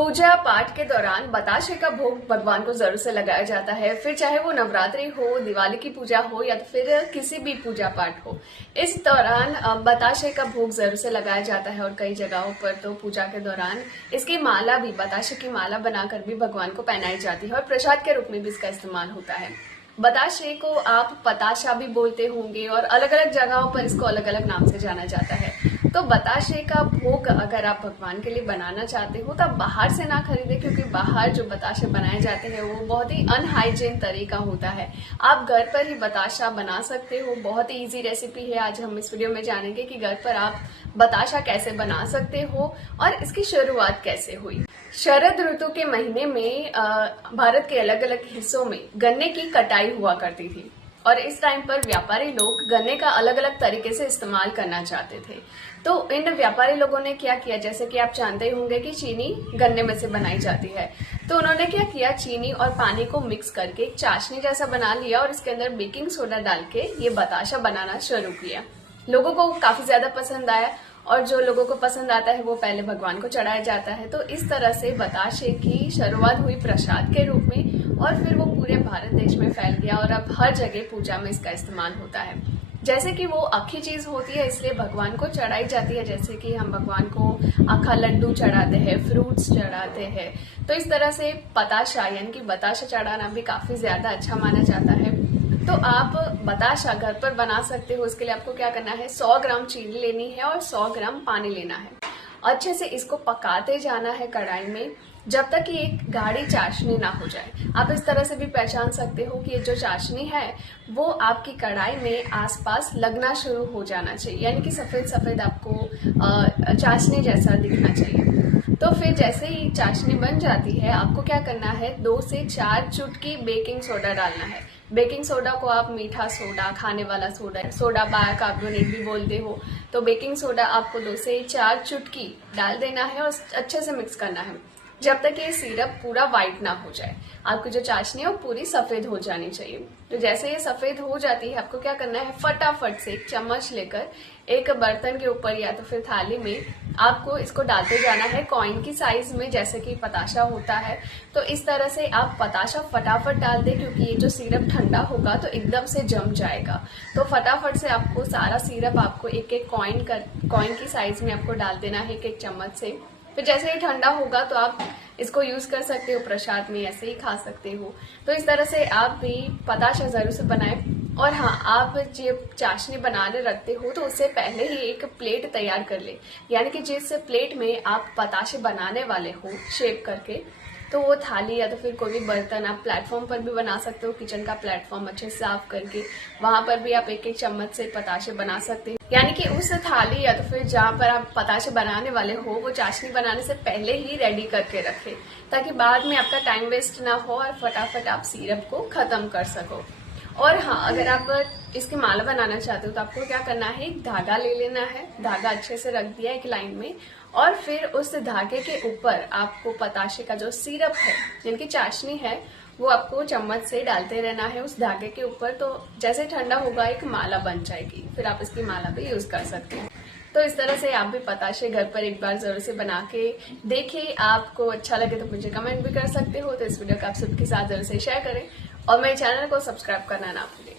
पूजा पाठ के दौरान बताशे का भोग भगवान को जरूर से लगाया जाता है। फिर चाहे वो नवरात्रि हो, दिवाली की पूजा हो या तो फिर किसी भी पूजा पाठ हो, इस दौरान बताशे का भोग जरूर से लगाया जाता है। और कई जगहों पर तो पूजा के दौरान इसकी माला भी, बताशे की माला बनाकर भी भगवान को पहनाई जाती है और प्रसाद के रूप में भी इसका इस्तेमाल होता है। बताशे को आप पताशा भी बोलते होंगे और अलग अलग जगहों पर इसको अलग अलग नाम से जाना जाता है। तो बताशे का भोग अगर आप भगवान के लिए बनाना चाहते हो तो आप बाहर से ना खरीदें, क्योंकि बाहर जो बताशे बनाए जाते हैं वो बहुत ही अनहाइजीन तरीका होता है। आप घर पर ही बताशा बना सकते हो। बहुत ही इजी रेसिपी है। आज हम इस वीडियो में जानेंगे कि घर पर आप बताशा कैसे बना सकते हो और इसकी शुरुआत कैसे हुई। शरद ऋतु के महीने में भारत के अलग अलग हिस्सों में गन्ने की कटाई हुआ करती थी और इस टाइम पर व्यापारी लोग गन्ने का अलग अलग तरीके से इस्तेमाल करना चाहते थे। तो इन व्यापारी लोगों ने क्या किया, जैसे कि आप जानते होंगे कि चीनी गन्ने में से बनाई जाती है, तो उन्होंने क्या किया, चीनी और पानी को मिक्स करके एक चाशनी जैसा बना लिया और इसके अंदर बेकिंग सोडा डाल के ये बताशा बनाना शुरू किया। लोगों को काफी ज्यादा पसंद आया और जो लोगों को पसंद आता है वो पहले भगवान को चढ़ाया जाता है। तो इस तरह से बताशे की शुरुआत हुई प्रसाद के रूप में और फिर वो पूरे भारत देश में फैल गया और अब हर जगह पूजा में इसका इस्तेमाल होता है। जैसे कि वो अक्खी चीज होती है इसलिए भगवान को चढ़ाई जाती है, जैसे कि हम भगवान को अक्खा लड्डू चढ़ाते हैं, फ्रूट्स चढ़ाते हैं। तो इस तरह से पताशा यानी कि बताशा चढ़ाना भी काफी ज्यादा अच्छा माना जाता है। तो आप बताशा घर पर बना सकते हो। इसके लिए आपको क्या करना है, 100 ग्राम चीनी लेनी है और 100 ग्राम पानी लेना है। अच्छे से इसको पकाते जाना है कढ़ाई में जब तक कि एक गाढ़ी चाशनी ना हो जाए। आप इस तरह से भी पहचान सकते हो कि ये जो चाशनी है वो आपकी कढ़ाई में आसपास लगना शुरू हो जाना चाहिए, यानी कि सफेद सफेद आपको चाशनी जैसा दिखना चाहिए। तो फिर जैसे ही चाशनी बन जाती है आपको क्या करना है, 2 से 4 चुटकी बेकिंग सोडा डालना है। बेकिंग सोडा को आप मीठा सोडा, खाने वाला सोडा, सोडा बाइकार्बोनेट भी बोलते हो। तो बेकिंग सोडा आपको 2 से 4 चुटकी डाल देना है और अच्छे से मिक्स करना है जब तक ये सिरप पूरा व्हाइट ना हो जाए। आपकी जो चाशनी है वो पूरी सफेद हो जानी चाहिए। तो जैसे ये सफेद हो जाती है आपको क्या करना है, फटाफट से एक चम्मच लेकर एक बर्तन के ऊपर या तो फिर थाली में आपको इसको डालते जाना है कॉइन की साइज में, जैसे कि पताशा होता है। तो इस तरह से आप पताशा फटाफट डाल दें, क्योंकि ये जो सिरप ठंडा होगा तो एकदम से जम जाएगा। तो फटाफट से आपको सारा सिरप आपको एक एक कॉइन की साइज में आपको डाल देना है, एक एक चम्मच से। फिर जैसे ही ठंडा होगा तो आप इसको यूज कर सकते हो, प्रसाद में ऐसे ही खा सकते हो। तो इस तरह से आप भी पताशा जरूर से बनाएं। और हाँ, आप जब चाशनी बनाने रखते हो तो उससे पहले ही एक प्लेट तैयार कर ले, यानी कि जिस प्लेट में आप पताशे बनाने वाले हो शेप करके, तो वो थाली या तो फिर कोई भी बर्तन आप प्लेटफॉर्म पर भी बना सकते हो। किचन का प्लेटफॉर्म अच्छे से साफ करके वहां पर भी आप एक एक चम्मच से पताशे बना सकते हो। यानी कि उस थाली या तो फिर जहां पर आप पताशे बनाने वाले हो वो चाशनी बनाने से पहले ही रेडी करके रखें, ताकि बाद में आपका टाइम वेस्ट ना हो और फटाफट आप सिरप को खत्म कर सको। और हाँ, अगर आप इसकी माला बनाना चाहते हो तो आपको क्या करना है, एक धागा ले लेना है। धागा अच्छे से रख दिया एक लाइन में और फिर उस धागे के ऊपर आपको पताशे का जो सिरप है, जिनकी चाशनी है, वो आपको चम्मच से डालते रहना है उस धागे के ऊपर। तो जैसे ठंडा होगा एक माला बन जाएगी, फिर आप इसकी माला भी यूज कर सकते हो। तो इस तरह से आप भी पताशे घर पर एक बार जरूर से बना के देखिए। आपको अच्छा लगे तो मुझे कमेंट भी कर सकते हो। तो इस वीडियो को आप सबके साथ जरूर से शेयर करें और मेरे चैनल को सब्सक्राइब करना ना भूलें।